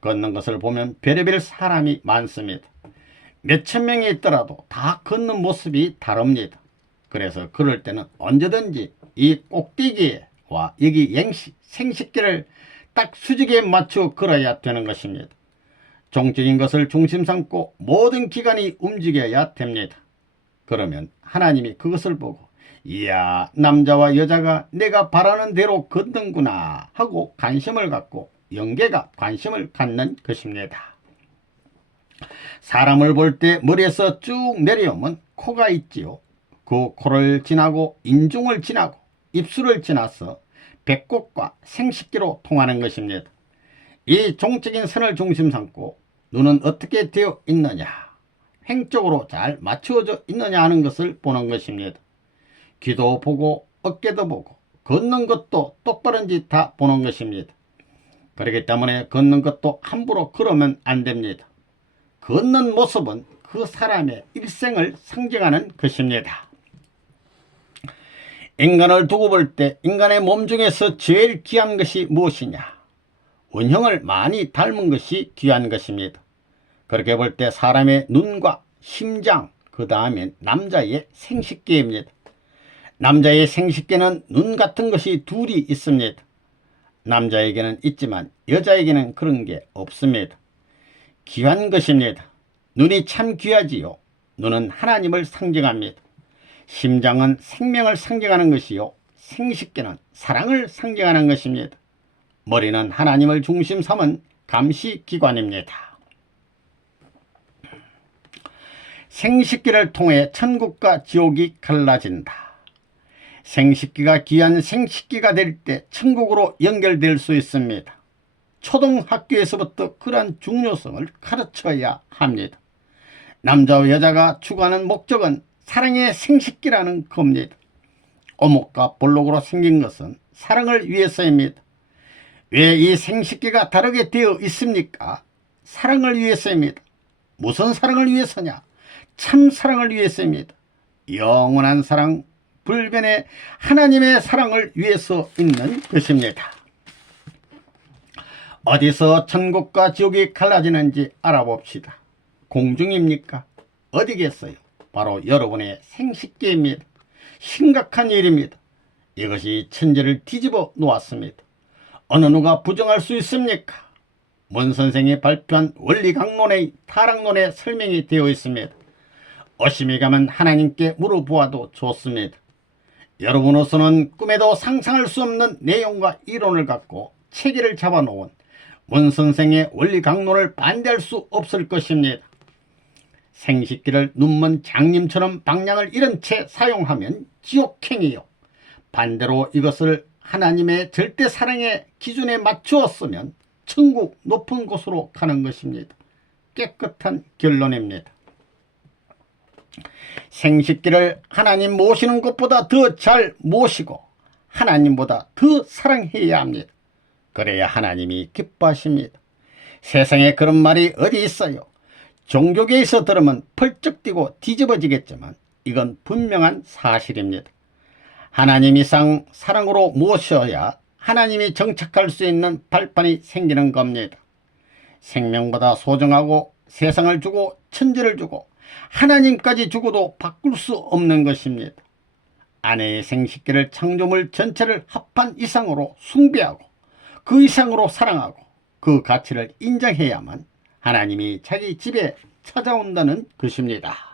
걷는 것을 보면 별의별 사람이 많습니다. 몇천 명이 있더라도 다 걷는 모습이 다릅니다. 그래서 그럴 때는 언제든지 이 꼭대기와 여기 생식기를 딱 수직에 맞춰 걸어야 되는 것입니다. 종적인 것을 중심 삼고 모든 기관이 움직여야 됩니다. 그러면 하나님이 그것을 보고 이야, 남자와 여자가 내가 바라는 대로 걷는구나 하고 관심을 갖고 영계가 관심을 갖는 것입니다. 사람을 볼 때 머리에서 쭉 내려오면 코가 있지요. 그 코를 지나고 인중을 지나고 입술을 지나서 배꼽과 생식기로 통하는 것입니다. 이 종적인 선을 중심 삼고 눈은 어떻게 되어 있느냐, 횡적으로 잘 맞추어져 있느냐 하는 것을 보는 것입니다. 귀도 보고 어깨도 보고 걷는 것도 똑바른지 다 보는 것입니다. 그렇기 때문에 걷는 것도 함부로 걸으면 안 됩니다. 걷는 모습은 그 사람의 일생을 상징하는 것입니다. 인간을 두고 볼 때 인간의 몸 중에서 제일 귀한 것이 무엇이냐? 원형을 많이 닮은 것이 귀한 것입니다. 그렇게 볼 때 사람의 눈과 심장, 그 다음에 남자의 생식기입니다. 남자의 생식기는 눈 같은 것이 둘이 있습니다. 남자에게는 있지만 여자에게는 그런 게 없습니다. 귀한 것입니다. 눈이 참 귀하지요. 눈은 하나님을 상징합니다. 심장은 생명을 상징하는 것이요, 생식기는 사랑을 상징하는 것입니다. 머리는 하나님을 중심 삼은 감시기관입니다. 생식기를 통해 천국과 지옥이 갈라진다. 생식기가 귀한 생식기가 될 때 천국으로 연결될 수 있습니다. 초등학교에서부터 그러한 중요성을 가르쳐야 합니다. 남자와 여자가 추구하는 목적은 사랑의 생식기라는 겁니다. 오목과 볼록으로 생긴 것은 사랑을 위해서입니다. 왜 이 생식기가 다르게 되어 있습니까? 사랑을 위해서입니다. 무슨 사랑을 위해서냐? 참 사랑을 위해서입니다. 영원한 사랑, 불변의 하나님의 사랑을 위해서 있는 것입니다. 어디서 천국과 지옥이 갈라지는지 알아봅시다. 공중입니까? 어디겠어요? 바로 여러분의 생식기입니다. 심각한 일입니다. 이것이 천지를 뒤집어 놓았습니다. 어느 누가 부정할 수 있습니까? 문 선생이 발표한 원리강론의 타락론에 설명이 되어 있습니다. 의심이 가면 하나님께 물어보아도 좋습니다. 여러분으로서는 꿈에도 상상할 수 없는 내용과 이론을 갖고 체계를 잡아놓은 문 선생의 원리강론을 반대할 수 없을 것입니다. 생식기를 눈먼 장님처럼 방향을 잃은 채 사용하면 지옥행이요, 반대로 이것을 하나님의 절대 사랑의 기준에 맞추었으면 천국 높은 곳으로 가는 것입니다. 깨끗한 결론입니다. 생식기를 하나님 모시는 것보다 더 잘 모시고 하나님보다 더 사랑해야 합니다. 그래야 하나님이 기뻐하십니다. 세상에 그런 말이 어디 있어요? 종교계에서 들으면 펄쩍 뛰고 뒤집어지겠지만 이건 분명한 사실입니다. 하나님 이상 사랑으로 모셔야 하나님이 정착할 수 있는 발판이 생기는 겁니다. 생명보다 소중하고 세상을 주고 천지를 주고 하나님까지 주고도 바꿀 수 없는 것입니다. 아내의 생식기를 창조물 전체를 합한 이상으로 숭배하고 그 이상으로 사랑하고 그 가치를 인정해야만 하나님이 자기 집에 찾아온다는 것입니다.